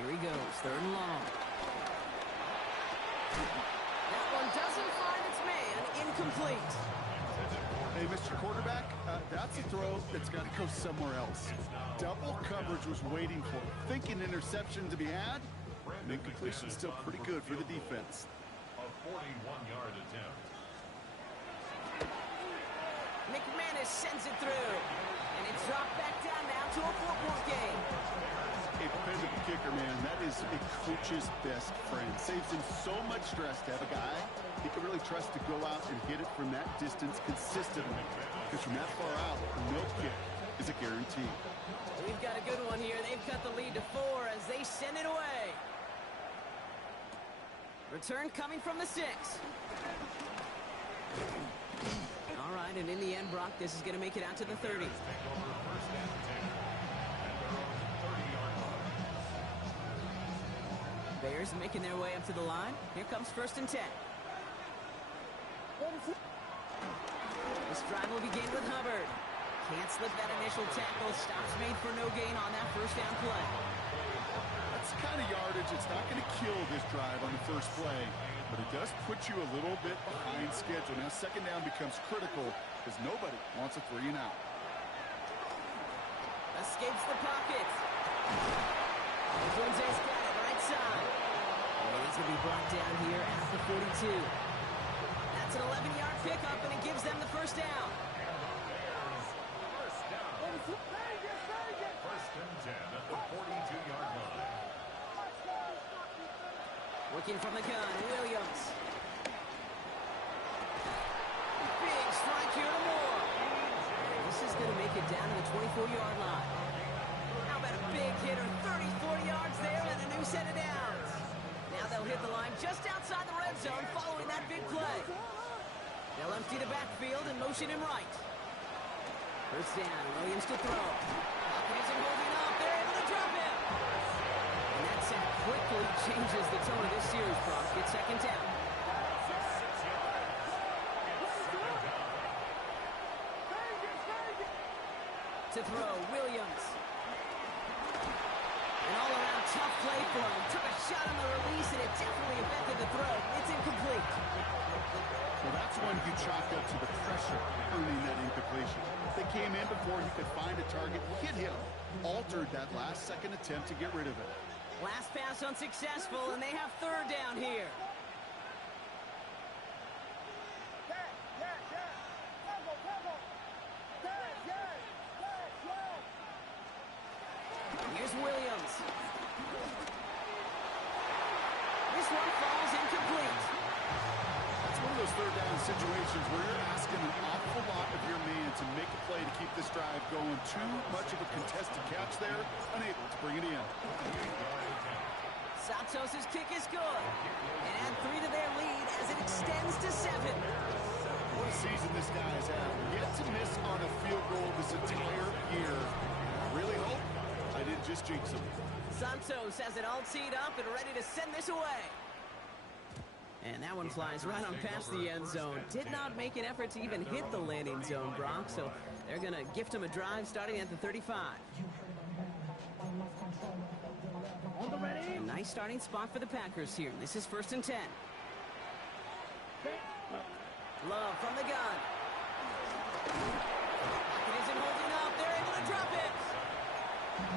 Here he goes, third and long. That one doesn't find its man, incomplete. Hey, Mr. Quarterback, that's a throw that's got to go somewhere else. Double coverage was waiting for it. Thinking interception to be had, and incompletion still pretty good for the defense. A 41-yard attempt. McManus sends it through, and it's dropped back down now to a 4-point game. A dependable kicker, man, that is a coach's best friend. Saves him so much stress to have a guy he can really trust to go out and hit it from that distance consistently. Because from that far out, no kick is a guarantee. We've got a good one here. They've cut the lead to 4 as they send it away. Return coming from the 6. All right, and in the end, Brock, this is going to make it out to the 30. Bears making their way up to the line. Here comes 1st and 10. This drive will begin with Hubbard. Can't slip that initial tackle. Stops made for no gain on that first down play. That's the kind of yardage it's not going to kill this drive on the first play, but it does put you a little bit behind schedule. Now second down becomes critical because nobody wants a 3 and out. Escapes the pocket. Jones's got it right side. And he's going to be brought down here at the 42. That's an 11-yard pickup, and it gives them the first down. First and 10 at the 42-yard line. Working from the gun, Williams. Big strike here to Moore. This is going to make it down to the 24-yard line. How about a big hitter, 34 yards there and a new set of downs. Now they'll hit the line just outside the red zone following that big play. They'll empty the backfield and motion him right. First down, Williams to throw. Pocket isn't holding up. They're able to drop him. And that sack quickly changes the tone of this series, Brock. It's second down. To throw, Williams. An all-around tough play for him. Took a shot on the release, and it definitely affected the throw. It's incomplete. Well, that's one you chalked up to the pressure earning that incompletion. They came in before he could find a target, hit him, altered that last-second attempt to get rid of it. Last pass unsuccessful, and they have third down here. Here's Williams. This one falls incomplete. That's one of those third down situations where you're asking an awful lot of your man to make a play to keep this drive going. Too much of a contested catch there, unable to bring it in. Santos' kick is good. And add 3 to their lead as it extends to 7. What a season this guy has had. Yet to miss on a field goal this entire year. I really hope I didn't just jinx him. Santos has it all teed up and ready to send this away. And that one flies right on past the end zone. Did not make an effort to even hit the landing zone, Brock. So they're going to gift him a drive starting at the 35. A nice starting spot for the Packers here. This is 1st and 10. Love from the gun. Pocket isn't holding up. They're able to drop it.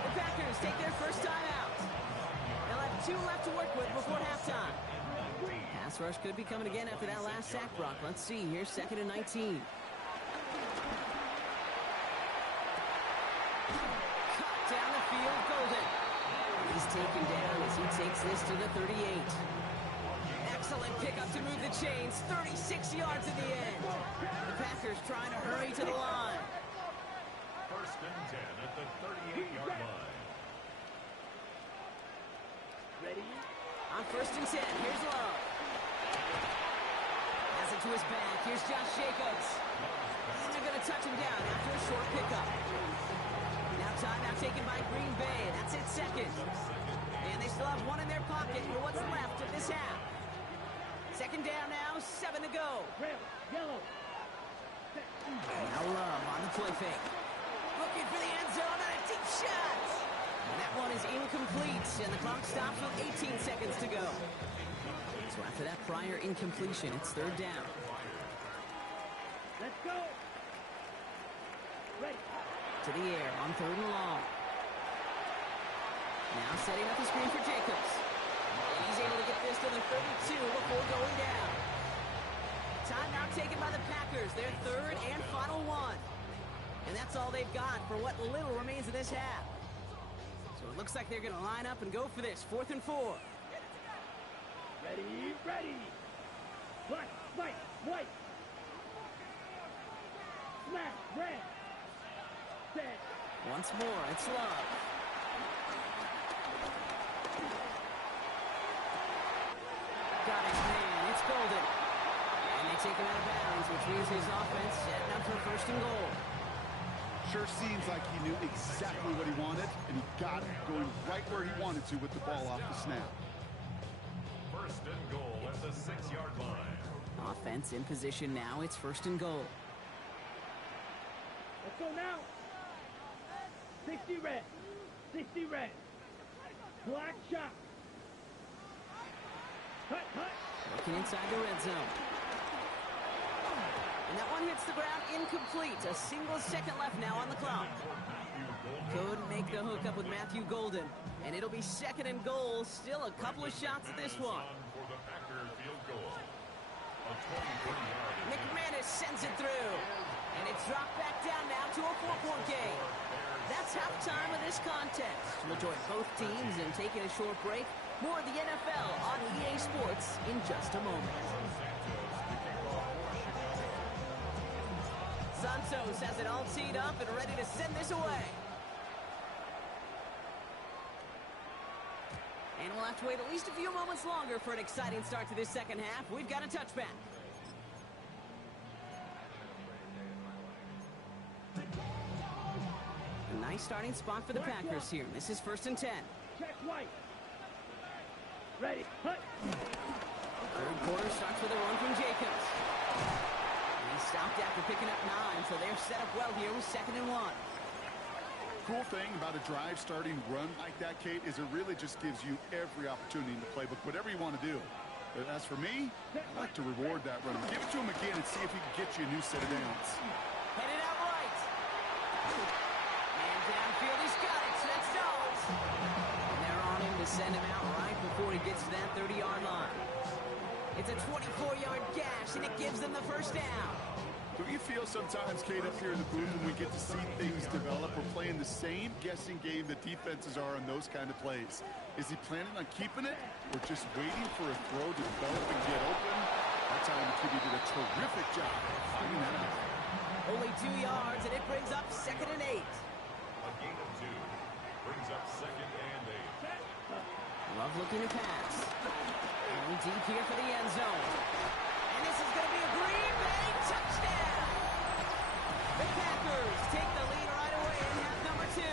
The Packers take their first time out. They'll have 2 left to work with before halftime. Pass rush could be coming again after that last sack, Brock. Let's see. Here's 2nd and 19. Cut down the field, Golden. He's taken down as he takes this to the 38. Excellent pickup to move the chains. 36 yards at the end. The Packers trying to hurry to the line. First and 10 at the 38-yard line. Ready? On 1st and 10, here's Love. Has it to his back. Here's Josh Jacobs. And they're going to touch him down after a short pickup. Now timeout taken by Green Bay. That's it, 2nd. And they still have 1 in their pocket for what's left of this half. 2nd down now, 7 to go. Now Love on the play fake. Looking for the end zone and a deep shot. And that one is incomplete, and the clock stops with 18 seconds to go. So after that prior incompletion, it's third down. Let's go. Ready. To the air on third and long. Now setting up the screen for Jacobs. And he's able to get this to the 32 before going down. Timeout taken by the Packers, their third and final one. And that's all they've got for what little remains of this half. So it looks like they're going to line up and go for this, 4th and 4. Ready, ready. Black, white, white. Smash, red. Set. Once more, it's Love. Got his man, it's Golden. And they take him out of bounds, which means his offense setting up for first and goal. Sure seems like he knew exactly what he wanted, and he got it, going right where he wanted to with the ball off the snap. First and goal at the 6-yard line. Offense in position now, it's first and goal. Let's go now. 60 red. 60 red. Black shot. Cut, cut. Looking inside the red zone. And that one hits the ground incomplete. A single second left now on the clock. Couldn't make the hook up with Matthew Golden. And it'll be second and goal. Still a couple of shots at this one. For the Packer field goal. A 23-yard. McManus sends it through. And it's dropped back down now to a 4-point game. That's halftime of this contest. We'll join both teams in taking a short break. More of the NFL on EA Sports in just a moment. Santos has it all teed up and ready to send this away. And we'll have to wait at least a few moments longer for an exciting start to this second half. We've got a touchback. A nice starting spot for the Packers here. This is 1st and 10. Check white. Ready. Cut. Third quarter starts with a run from Jacobs. And he stopped after picking up 9, so they're set up well here with 2nd and 1. Cool thing about a drive starting run like that, Kate, is it really just gives you every opportunity in the playbook, whatever you want to do. But as for me, I like to reward that run. Give it to him again and see if he can get you a new set of downs. Headed out right. And downfield, he's got it. So that's Dobbs. And they're on him to send him out right before he gets to that 30-yard line. It's a 24-yard gash, and it gives them the first down. Do you feel sometimes, Kate, up here in the booth when we get to see things develop? We're playing the same guessing game that defenses are on those kind of plays. Is he planning on keeping it or just waiting for a throw to develop and get open? That time, the QB did a terrific job finding that out. Only 2 yards, and it brings up 2nd and 8. A gain of 2 brings up 2nd and 8. Love looking to pass. And deep here for the end zone. And this is going to be a Green Bay touchdown. The Packers take the lead right away in half number 2.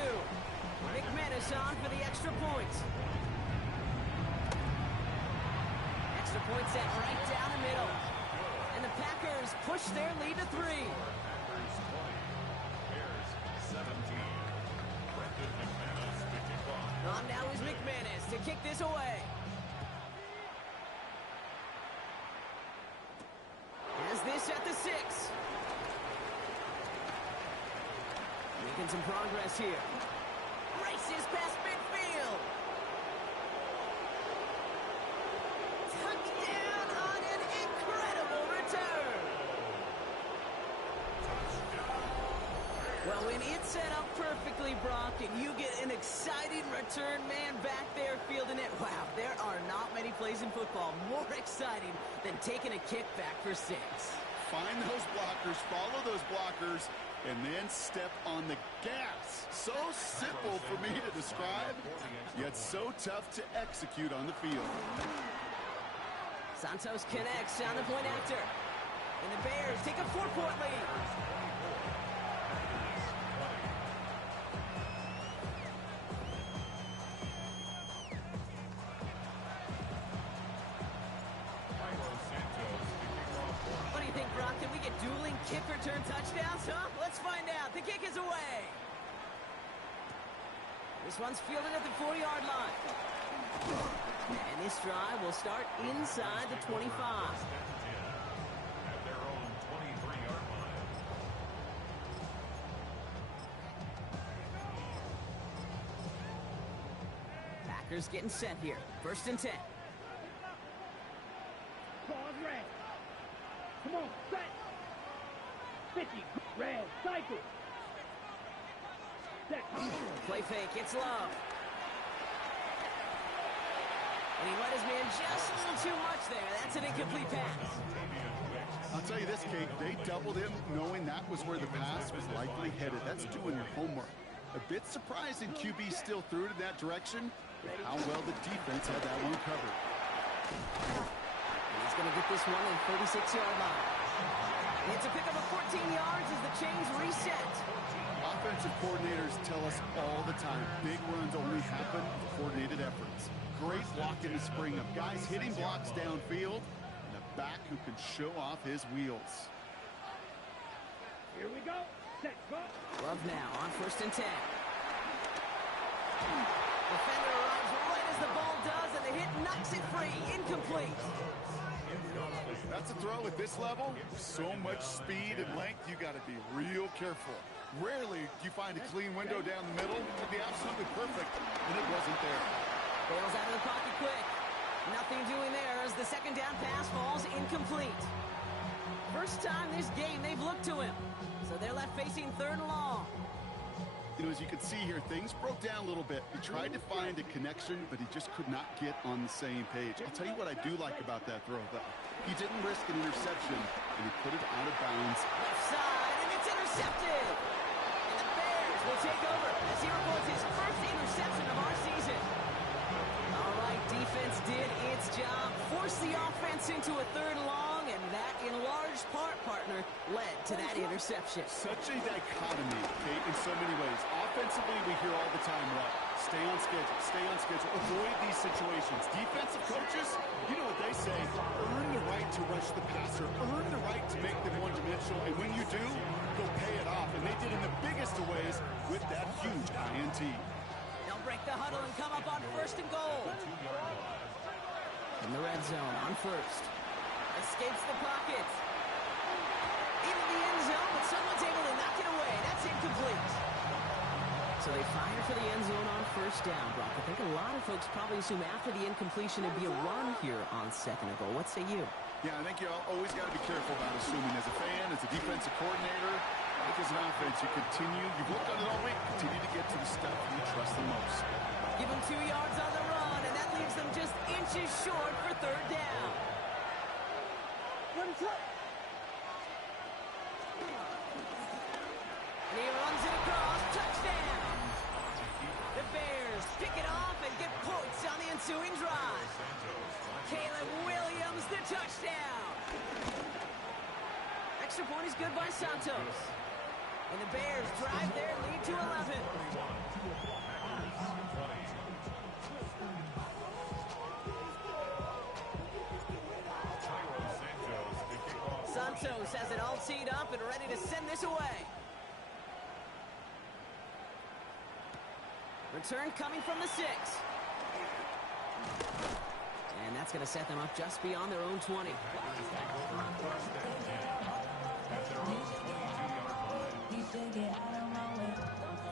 McManus on for the extra point. Extra point set right down the middle. And the Packers push their lead to 3. Packers 20. Bears 17. Brendan McManus 55. On now is McManus to kick this away. Has this at the 6. Making some progress here. Races past midfield. Touchdown on an incredible return. Well, when it's set up perfectly, Brock, and you get an exciting return man back there fielding it, wow, there are not many plays in football more exciting than taking a kick back for 6. Find those blockers, follow those blockers, and then step on the gas. So simple for me to describe, yet so tough to execute on the field. Santos connects on the point after. And the Bears take a 4-point lead. What do you think, Brock? Can we get dueling kick return touchdowns, huh? Let's find out. The kick is away. This one's fielded at the 40-yard line. And this drive will start inside the 25. At their own 23-yard line. Packers getting set here. 1st and 10. Pause red. Come on, set. 50, red, cycle. Set. Play fake, it's Love. And he let his man just a little too much there. That's an incomplete pass. I'll tell you this, Kate, they doubled him knowing that was where the pass was likely headed. That's doing your homework. A bit surprising QB still threw it in that direction, but how well the defense had that one covered. And he's going to get this one on the 36-yard line. It's a pickup of 14 yards as the chains reset. Offensive coordinators tell us all the time, big runs only happen with coordinated efforts. Great block in the spring of guys hitting blocks downfield and a back who can show off his wheels. Here we go. Set, go. Love now on 1st and 10. Defender arrives right as the ball does, and the hit knocks it free. Incomplete. That's a throw at this level. So much speed and length, you got to be real careful. Rarely do you find a clean window down the middle. It would be absolutely perfect, and it wasn't there. Bails out of the pocket quick. Nothing doing there as the 2nd down pass falls incomplete. First time this game they've looked to him. So they're left facing 3rd and long. You know, as you can see here, things broke down a little bit. He tried to find a connection, but he just could not get on the same page. I'll tell you what I do like about that throw, though. He didn't risk an interception, and he put it out of bounds. Left side, and it's intercepted. And the Bears will take over as he records his first interception of our season. All right, defense did its job, forced the offense into a 3rd and long, and that, in large part, partner, led to that interception. Such a dichotomy, Kate, in so many ways. Offensively, we hear all the time, what? Stay on schedule, avoid these situations. Defensive coaches, you know what they say, earn the right to rush the passer, earn the right to make them one-dimensional, and when you do, they'll pay it off. And they did in the biggest of ways with that huge INT. They'll break the huddle and come up on 1st and goal. In the red zone on 1st. Escapes the pocket. Into the end zone, but someone's able to knock it away. That's incomplete. So they fire for the end zone on 1st down, Brock. I think a lot of folks probably assume after the incompletion it'd be a run here on 2nd and goal. What say you? Yeah, I think you always got to be careful about assuming as a fan, as a defensive coordinator. I think as an offense, you've looked on it all week, continue to get to the stuff you trust the most. Give them 2 yards on the run, and that leaves them just inches short for 3rd down. And he runs it across, touchdown. The Bears pick it off and get points on the ensuing drive. Caleb Williams, the touchdown. Extra point is good by Santos. And the Bears drive their lead to 11. Santos has it all teed up and ready to send this away. Return coming from the 6. And that's going to set them up just beyond their own 20.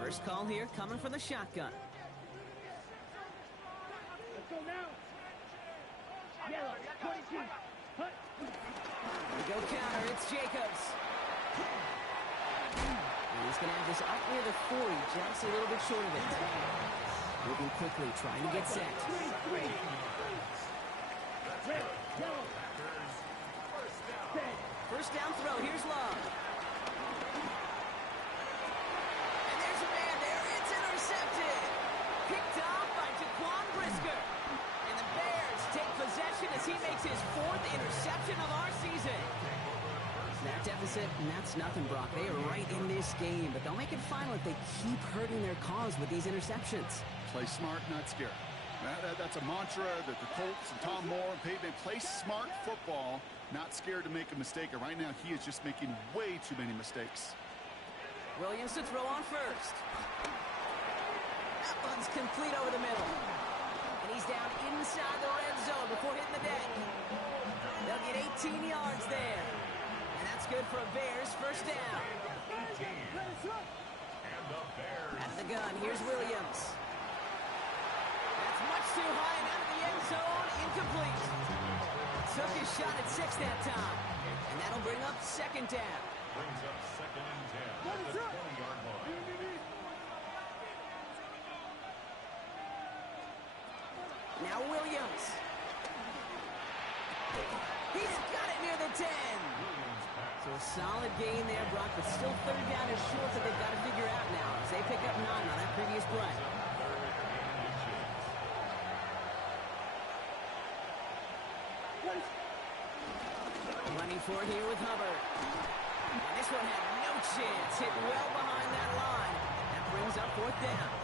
First call here coming from the shotgun. Let's go now. Yellow, 22. Hut. We go counter, it's Jacobs. And he's going to have this up near the 40, just a little bit short of it. Moving quickly, trying to get set. Red, yellow. Set. First down throw, here's Love. And there's a man there, it's intercepted. Picked off by Jaquan Brisker. And the Bears take possession as he makes his 4th interception of our season. That deficit, and that's nothing, Brock. They are right in this game, but they'll make it final if they keep hurting their cause with these interceptions. Play smart, not scared. That's a mantra that the Colts and Tom Moore and Peyton play smart football, not scared to make a mistake. And right now, he is just making way too many mistakes. Williams to throw on 1st. That one's complete over the middle. And he's down inside the red zone before hitting the deck. They'll get 18 yards there. And that's good for a Bears first down. Out of the gun, here's Williams. That's much too high and out of the end zone, incomplete. Took his shot at 6 that time. And that'll bring up second down. Brings up second and 10 at the 20-yard line. Now Williams. He's got it near the 10. So a solid gain there, Brock, but still third down is short that they've got to figure out now as they pick up 9 on that previous play. Running for here with Hubbard. And this one had no chance. Hit well behind that line. That brings up fourth down.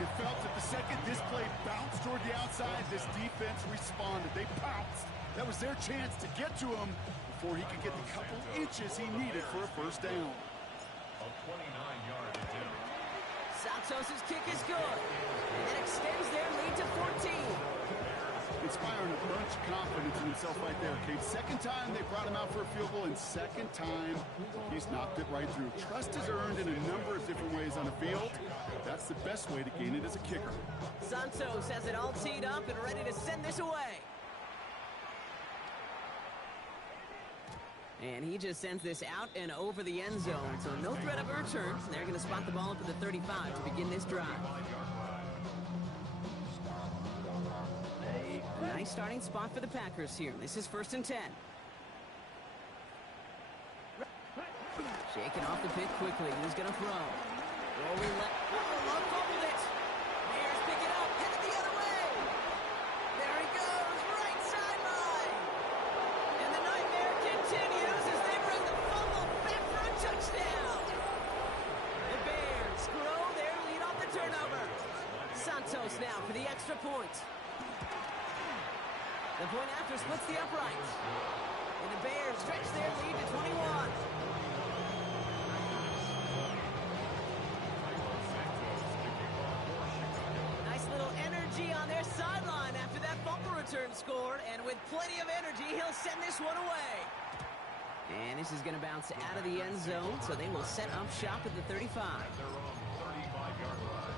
You felt that the second this play bounced toward the outside, this defense responded. They pounced. That was their chance to get to him before he could get the couple inches he needed for a first down. A 29-yard attempt. Santos' kick is good. And that extends their lead to 14. Inspiring a bunch of confidence in himself right there, Kate. Second time they brought him out for a field goal, and second time he's knocked it right through. Trust is earned in a number of different ways on the field. That's the best way to gain it as a kicker. Santos has it all teed up and ready to send this away. And he just sends this out and over the end zone, so no threat of a return. They're going to spot the ball up at the 35 to begin this drive. Nice starting spot for the Packers here. This is 1st and 10. Shaking off the pick quickly. He's going to throw. Rolling left. Oh, Love fumbled it. Bears pick it up. Headed the other way. There he goes. Right sideline. And the nightmare continues as they bring the fumble back for a touchdown. The Bears grow their lead off the turnover. Santos now for the extra point. The point after splits the uprights. And the Bears stretch their lead to 21. Nice little energy on their sideline after that fumble return scored. And with plenty of energy, he'll send this one away. And this is going to bounce out of the end zone, so they will set up shop at the 35. Their own 35-yard line.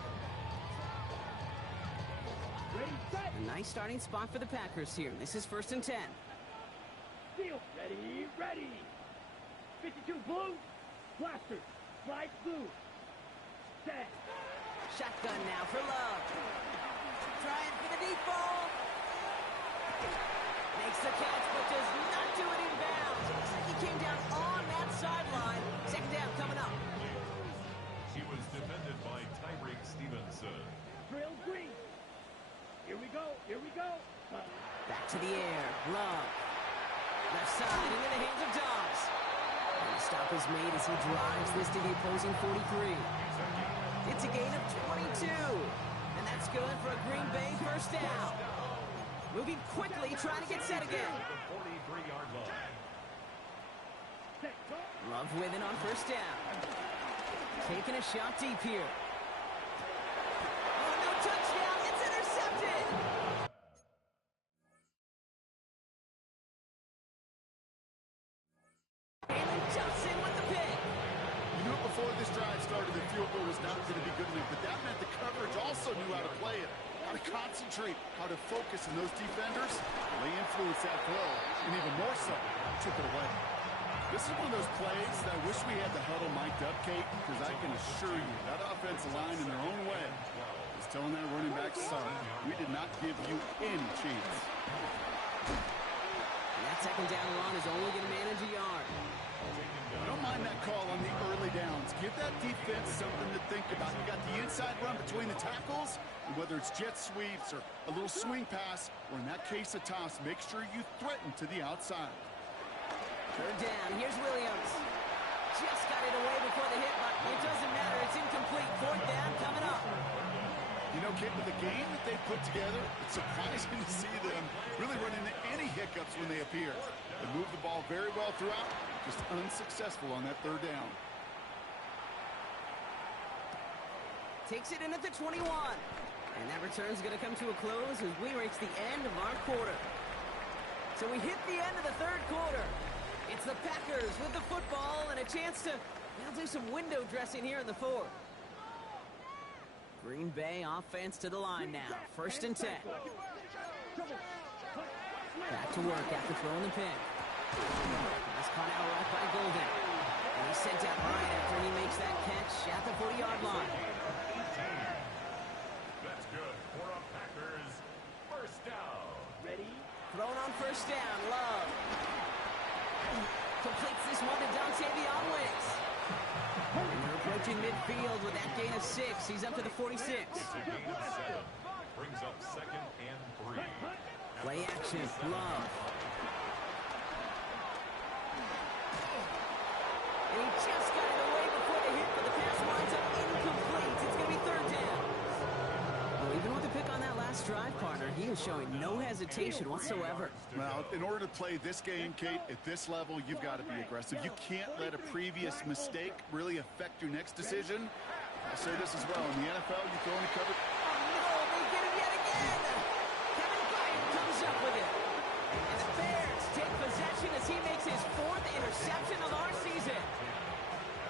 A nice starting spot for the Packers here. This is 1st and 10. Field. Ready. 52 blue. Blaster. Slide blue. Set. Shotgun now for Love. Trying for the deep ball. Makes the catch, but does not do it in bounds. It looks like he came down on that sideline. Second down coming up. He was defended by Tyreek Stevenson. Drill green. Here we go. Back to the air. Love. Left side into the hands of Dobbs. And the stop is made as he drives this to the opposing 43. It's a gain of 22. And that's good for a Green Bay first down. Moving quickly, trying to get set again. The 43-yard line. Love with it on first down. Taking a shot deep here. Oh, no touchdown. It's intercepted. Jalen Johnson with the pick. You knew before this drive started the field goal was not going to be good enough, but that meant the coverage also knew how to play it, how to concentrate, how to focus, and those defenders, they influenced that flow, and even more so, took it away. This is one of those plays that I wish we had the huddle mic'd up, Kate, because I can assure you that offensive line in their own way is telling that running back, sorry, we did not give you any chance. And that second down run is only going to manage a yard. I don't mind that call on the early downs. Give that defense something to think about. You got the inside run between the tackles, and whether it's jet sweeps or a little swing pass, or in that case a toss, make sure you threaten to the outside. Third down, here's Williams. Just got it away before the hit, but it doesn't matter. It's incomplete. Fourth down coming up. You know, Kate, with the game that they put together, it's surprising to see them really run into any hiccups when they appear. They move the ball very well throughout, just unsuccessful on that third down. Takes it in at the 21. And that return's going to come to a close as we reach the end of our quarter. So we hit the end of the third quarter. It's the Packers with the football and a chance to do some window dressing here in the fourth. Green Bay offense to the line now. 1st and 10. Back to work after throwing the pick. That's caught out right by Golden. And he's sent out right after he makes that catch at the 40-yard line. That's good for a Packers first down. Ready? Thrown on 1st down. Love completes this one to Dontavion Wicks. And they're approaching midfield with that gain of 6. He's up to the 46. It's a gain of 7. Brings up 2nd and 3. Play action. Love. And he just got it away before the hit, but the pass winds up incomplete. It's going to be 3rd down. Well, even with the pick on that last drive, partner, he is showing no hesitation whatsoever. Well, in order to play this game, Kate, at this level, you've got to be aggressive. You can't let a previous mistake really affect your next decision. I'll say this as well. In the NFL, you throw in a cover. Oh, no, they get it yet again. Kevin Byard comes up with it. And the Bears take possession as he makes his 4th interception of our season.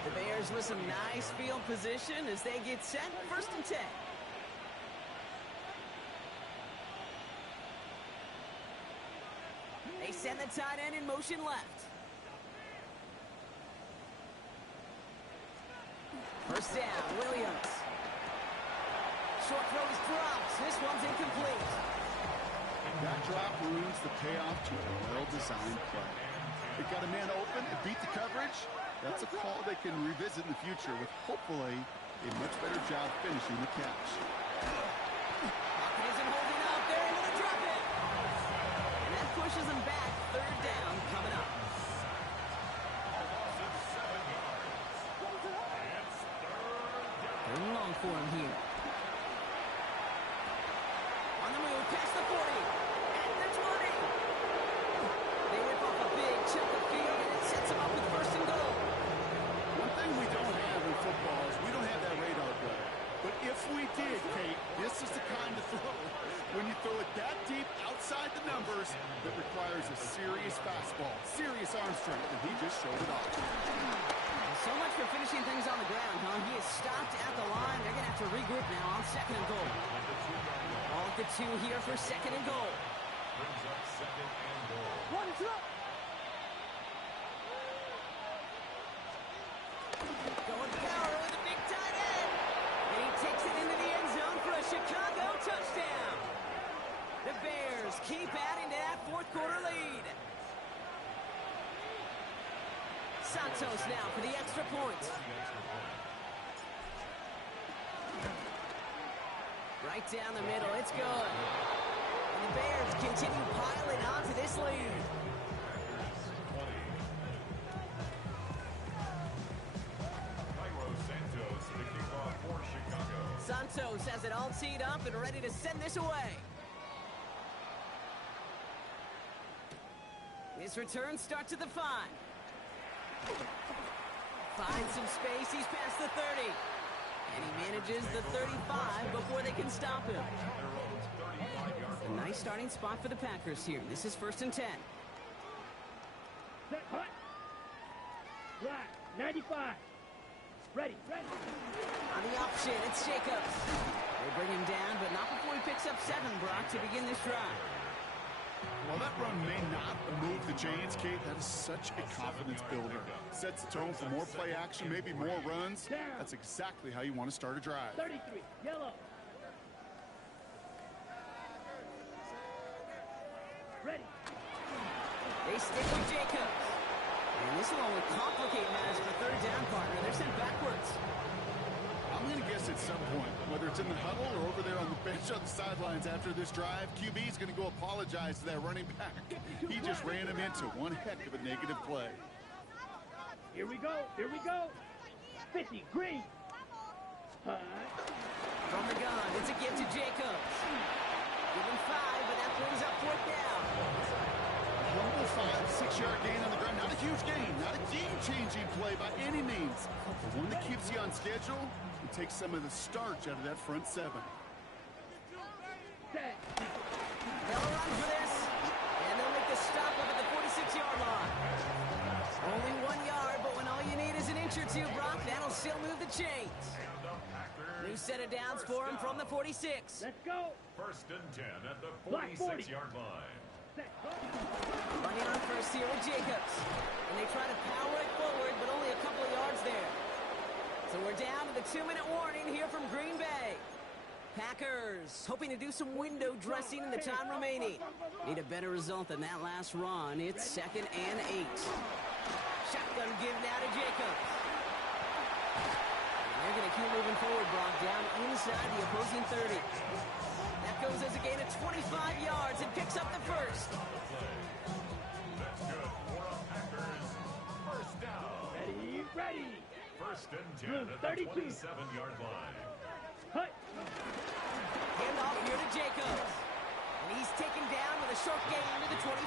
The Bears with some nice field position as they get set. 1st and 10. They send the tight end in motion left. 1st down, Williams. Short throw is dropped. This one's incomplete. That drop ruins the payoff to a well-designed play. It got a man open, it beat the coverage. That's a call they can revisit in the future with hopefully a much better job finishing the catch. Pocket isn't holding up. They're able to drop it. And that pushes them back. 3rd down coming up. Third and long for him here. On the move, past the 40. At the 20. They rip off a big chunk of field, and it sets them up with 1st and goal. One thing we don't have in football is we don't have that radar play. But if we did, Kate, this is the kind of throw when you throw it that deep outside the numbers that requires a serious fastball, serious arm strength, and he just showed it off. So much for finishing things on the ground, huh? He is stopped at the line. They're going to have to regroup now on 2nd and goal. Ball at the 2 here for 2nd and goal. Brings up 2nd and goal. Going power with a big tight end. And he takes it into the end zone for a Chicago touchdown. The Bears keep adding to that 4th quarter lead. Santos now for the extra point. Right down the middle, it's good. And the Bears continue piling onto this lead. Cairo Santos, the kickoff for Chicago. Santos has it all teed up and ready to send this away. His return starts at the 5. Finds some space, he's past the 30. And he manages the 35 before they can stop him. A nice starting spot for the Packers here. This is 1st and 10. Set, hut. Black, 95. Ready. On the option, it's Jacobs. They bring him down, but not before he picks up 7, Brock, to begin this drive. While that run may not move the chains, Kate, that is such a confidence builder. Sets the tone for more play action, maybe more runs. That's exactly how you want to start a drive. 33, yellow. Ready. They stick with Jacobs. And this will only complicate matters for 3rd down, partner. They're sent backwards. I'm going to guess at some point, whether it's in the huddle or over there on the bench on the sidelines after this drive, QB is going to go apologize to that running back. He just ran him into one heck of a negative play. Here we go. 50, green. Hut. From the gun, it's a give to Jacobs. Give him 5, but that brings up 4th down. Humble 5-6-yard gain on the ground. Not a huge gain, not a game-changing play by any means, but one that keeps you on schedule and and take some of the starch out of that front seven. Set. They'll run for this, and they'll make the stop up at the 46-yard line. Only 1 yard, but when all you need is an inch or two, Brock, that'll still move the chains. New set of downs for him from the 46. Let's go. First and 10 at the Black 40. 46-yard line. Set. Running on first here with Jacobs. And they try to power it forward, but only a couple of yards there. So we're down to the 2-minute warning here from Green Bay. Packers hoping to do some window dressing in the time remaining. Need a better result than that last run. It's 2nd and 8. Shotgun give now to Jacobs. And they're going to keep moving forward, Brock, down inside the opposing 30. That goes as a gain of 25 yards and picks up the first. That's good for a Packers first down. Ready, ready. First and 10 at the 32. 27-yard line. Hut. Hand off here to Jacobs. And he's taken down with a short gain to the 25.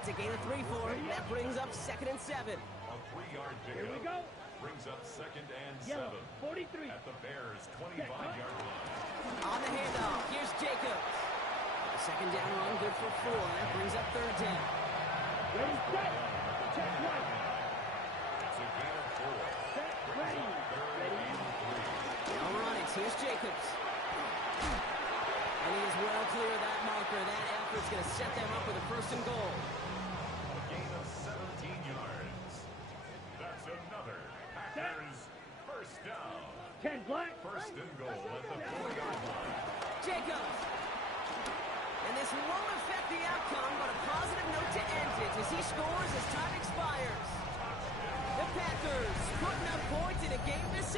It's a gain of 3 for him. That brings up 2nd and 7. A 3-yard Here we pickup go. brings up 2nd and Yellow. 7 43. at the Bears' 25-yard line. On the handoff, here's Jacobs. The 2nd down run, good for 4. That brings up 3rd down. Ready, set. Check one. It's a gain of 4. Set. Ready. Ready. Now run it. Here's Jacobs. And he is well clear of that marker. That effort's going to set them up with a 1st and goal. A gain of 17 yards. That's another Packers first down. 10 black. First and goal at the 4-yard line. Jacobs. And this won't affect the outcome, but a positive note to end it as he scores as time expires. The Packers putting up points in a game this